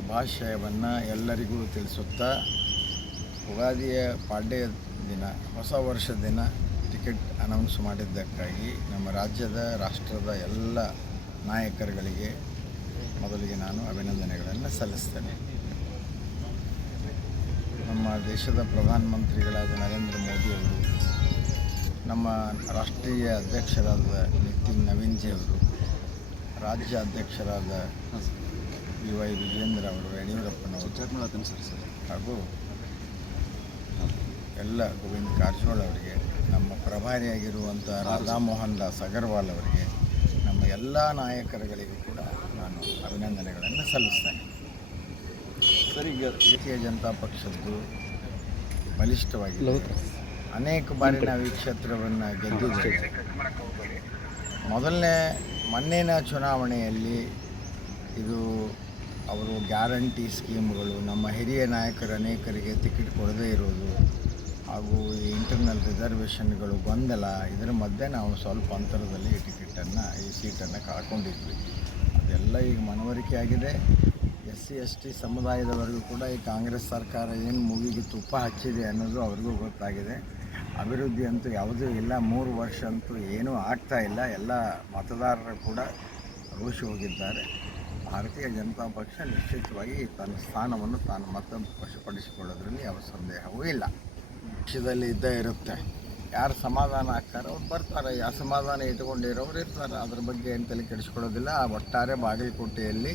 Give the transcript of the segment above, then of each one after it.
ಶುಭಾಶಯವನ್ನು ಎಲ್ಲರಿಗೂ ತಿಳಿಸುತ್ತಾ ಯುಗಾದಿಯ ಪಾಡ್ಯ ದಿನ ಹೊಸ ವರ್ಷದ ದಿನ ಟಿಕೆಟ್ ಅನೌನ್ಸ್ ಮಾಡಿದ್ದಕ್ಕಾಗಿ ನಮ್ಮ ರಾಜ್ಯದ ರಾಷ್ಟ್ರದ ಎಲ್ಲ ನಾಯಕರುಗಳಿಗೆ ಮೊದಲಿಗೆ ನಾನು ಅಭಿನಂದನೆಗಳನ್ನು ಸಲ್ಲಿಸ್ತೇನೆ. ನಮ್ಮ ದೇಶದ ಪ್ರಧಾನಮಂತ್ರಿಗಳಾದ ನರೇಂದ್ರ ಮೋದಿಯವರು, ನಮ್ಮ ರಾಷ್ಟ್ರೀಯ ಅಧ್ಯಕ್ಷರಾದ ನಿತಿನ್ ನವೀನ್ಜಿಯವರು, ರಾಜ್ಯ ಅಧ್ಯಕ್ಷರಾದ BY ವಿಜೇಂದ್ರ ಅವರು, ಯಡಿಯೂರಪ್ಪನವರು ಹಾಗೂ ಎಲ್ಲ ಗೋವಿಂದ ಕಾರಜೋಳ ಅವರಿಗೆ, ನಮ್ಮ ಪ್ರಭಾರಿಯಾಗಿರುವಂಥ ರಾಧಾಮೋಹನ್ ದಾಸ್ ಅಗರ್ವಾಲ್ ಅವರಿಗೆ, ನಮ್ಮ ಎಲ್ಲ ನಾಯಕರುಗಳಿಗೂ ಕೂಡ ನಾನು ಅಭಿನಂದನೆಗಳನ್ನು ಸಲ್ಲಿಸ್ತೇನೆ. ಭಾರತೀಯ ಜನತಾ ಪಕ್ಷದ್ದು ಬಲಿಷ್ಠವಾಗಿದೆ. ಅನೇಕ ಬಾರಿ ನಾವು ಈ ಕ್ಷೇತ್ರವನ್ನು ಗೆದ್ದಿದ್ದೇವೆ. ಮೊನ್ನೆಯ ಚುನಾವಣೆಯಲ್ಲಿ ಇದು ಅವರು ಗ್ಯಾರಂಟಿ ಸ್ಕೀಮ್ಗಳು, ನಮ್ಮ ಹಿರಿಯ ನಾಯಕರು ಅನೇಕರಿಗೆ ಟಿಕೆಟ್ ಕೊಡದೇ ಇರೋದು ಹಾಗೂ ಈ ಇಂಟರ್ನಲ್ ರಿಸರ್ವೇಷನ್ಗಳು ಗೊಂದಲ, ಇದರ ಮಧ್ಯೆ ನಾವು ಸ್ವಲ್ಪ ಅಂತರದಲ್ಲಿ ಈ ಸೀಟನ್ನು ಕಳ್ಕೊಂಡಿದ್ವಿ. ಅದೆಲ್ಲ ಈಗ ಮನವರಿಕೆ ಆಗಿದೆ. SC/ST ಸಮುದಾಯದವರೆಗೂ ಕೂಡ ಈ ಕಾಂಗ್ರೆಸ್ ಸರ್ಕಾರ ಏನು ಮೂಗಿಗೆ ತುಪ್ಪ ಹಚ್ಚಿದೆ ಅನ್ನೋದು ಅವ್ರಿಗೂ ಗೊತ್ತಾಗಿದೆ. ಅಭಿವೃದ್ಧಿ ಅಂತೂ ಯಾವುದೂ ಇಲ್ಲ. 3 ವರ್ಷ ಅಂತೂ ಏನೂ ಆಗ್ತಾ ಇಲ್ಲ. ಎಲ್ಲ ಮತದಾರರು ಕೂಡ ರೋಷಿ ಹೋಗಿದ್ದಾರೆ. ಭಾರತೀಯ ಜನತಾ ಪಕ್ಷ ನಿಶ್ಚಿತವಾಗಿ ತನ್ನ ಸ್ಥಾನವನ್ನು ಮತ್ತೆ ವಶಪಡಿಸಿಕೊಳ್ಳೋದ್ರಲ್ಲಿ ಯಾವ ಸಂದೇಹವೂ ಇಲ್ಲ. ಪಕ್ಷದಲ್ಲಿ ಇದ್ದೇ ಇರುತ್ತೆ. ಯಾರು ಸಮಾಧಾನ ಆಗ್ತಾರೆ ಅವ್ರು ಬರ್ತಾರೆ, ಅಸಮಾಧಾನ ಇಟ್ಕೊಂಡಿರೋರು ಇರ್ತಾರೆ. ಅದ್ರ ಬಗ್ಗೆ ಏನು ತಲೆ ಕೆಡಿಸ್ಕೊಳ್ಳೋದಿಲ್ಲ. ಒಟ್ಟಾರೆ ಬಾಗಲಕೋಟೆಯಲ್ಲಿ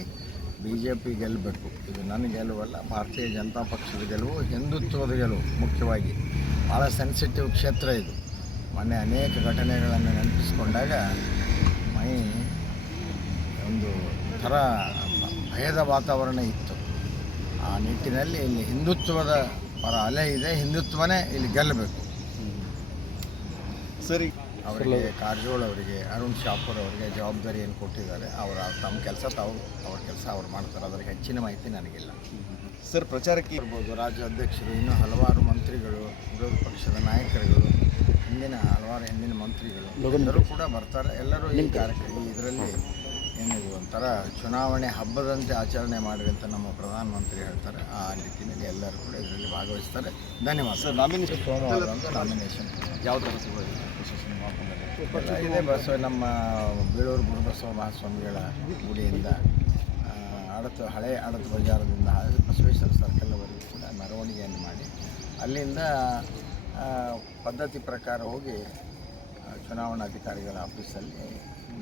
BJP ಗೆಲ್ಲಬೇಕು. ಇದು ನನ್ನ ಗೆಲುವಲ್ಲ, ಭಾರತೀಯ ಜನತಾ ಪಕ್ಷದ ಗೆಲುವು, ಹಿಂದುತ್ವದ ಗೆಲುವು. ಮುಖ್ಯವಾಗಿ ಭಾಳ ಸೆನ್ಸಿಟಿವ್ ಕ್ಷೇತ್ರ ಇದು. ಮೊನ್ನೆ ಅನೇಕ ಘಟನೆಗಳನ್ನು ನೆನಪಿಸ್ಕೊಂಡಾಗ ಮೈ ಒಂದು ಥರ ಭಯದ ವಾತಾವರಣ ಇತ್ತು. ಆ ನಿಟ್ಟಿನಲ್ಲಿ ಇಲ್ಲಿ ಹಿಂದುತ್ವದ ಪರ ಅಲೆ ಇದೆ. ಹಿಂದುತ್ವನೇ ಇಲ್ಲಿ ಗೆಲ್ಲಬೇಕು. ಸರಿ, ಅವರಿಗೆ ಕಾರಜೋಳ ಅವರಿಗೆ, ಅರುಣ್ ಶಾಪೂರ್ ಅವರಿಗೆ ಜವಾಬ್ದಾರಿಯನ್ನು ಕೊಟ್ಟಿದ್ದಾರೆ. ತಮ್ಮ ಕೆಲಸ ಅವ್ರ ಕೆಲಸ ಅವ್ರು ಮಾಡ್ತಾರೆ. ಅದರ ಹೆಚ್ಚಿನ ಮಾಹಿತಿ ನನಗಿಲ್ಲ. ಸರ್, ಪ್ರಚಾರಕ್ಕೆ ಇರ್ಬೋದು ರಾಜ್ಯ ಅಧ್ಯಕ್ಷರು, ಇನ್ನೂ ಹಲವಾರು ಮಂತ್ರಿಗಳು, ವಿರೋಧ ಪಕ್ಷದ ನಾಯಕರುಗಳು, ಹಿಂದಿನ ಮಂತ್ರಿಗಳು ಎಲ್ಲರೂ ಕೂಡ ಬರ್ತಾರೆ. ಎಲ್ಲರೂ ಈ ಇದರಲ್ಲಿ ಏನಿದೆ ಒಂಥರ ಚುನಾವಣೆ ಹಬ್ಬದಂತೆ ಆಚರಣೆ ಮಾಡಿರಿ ಅಂತ ನಮ್ಮ ಪ್ರಧಾನಮಂತ್ರಿ ಹೇಳ್ತಾರೆ. ಆ ರೀತಿಯಲ್ಲಿ ಎಲ್ಲರೂ ಕೂಡ ಇದರಲ್ಲಿ ಭಾಗವಹಿಸ್ತಾರೆ. ಧನ್ಯವಾದ. ಸರ್, ನಾಮಿನೇಷನ್ ನಾಮಿನೇಷನ್ ಯಾವ ಥರ ಸಿಗೋದು ಇದೆ. ನಮ್ಮ ಬೀಳೂರು ಗುರುಬಸವ ಮಹಾಸ್ವಾಮಿಗಳ ಗುಡಿಯಿಂದ ಹಳೆ ಆಡತು ಬಜಾರದಿಂದ ಬಸವೇಶ್ವರ ಸರ್ಕಲ್ವರೆಗೂ ಕೂಡ ಮೆರವಣಿಗೆಯನ್ನು ಮಾಡಿ ಅಲ್ಲಿಂದ ಪದ್ಧತಿ ಪ್ರಕಾರ ಹೋಗಿ ಚುನಾವಣಾಧಿಕಾರಿಗಳ ಆಫೀಸಲ್ಲಿ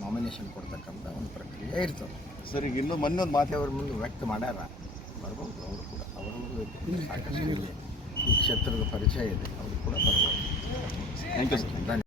ನಾಮಿನೇಷನ್ ಕೊಡ್ತಕ್ಕಂಥ ಒಂದು ಪ್ರಕ್ರಿಯೆ ಇರ್ತದೆ. ಸರ್, ಈಗ ಇನ್ನೂ ಮೊನ್ನೆ ಒಂದು ಮಾತು ಅವ್ರ ಮುಂದೆ ವ್ಯಕ್ತ ಮಾಡ್ಯಾರ. ಬರ್ಬೋದು ಅವರು ಕೂಡ. ಅವರ ಮುಂದೆ ಸಾಕಷ್ಟು ಈ ಕ್ಷೇತ್ರದ ಪರಿಚಯ ಇದೆ. ಅವರು ಕೂಡ ಬರ್ಬೋದು. Thank you sir. ಧನ್ಯವಾದ.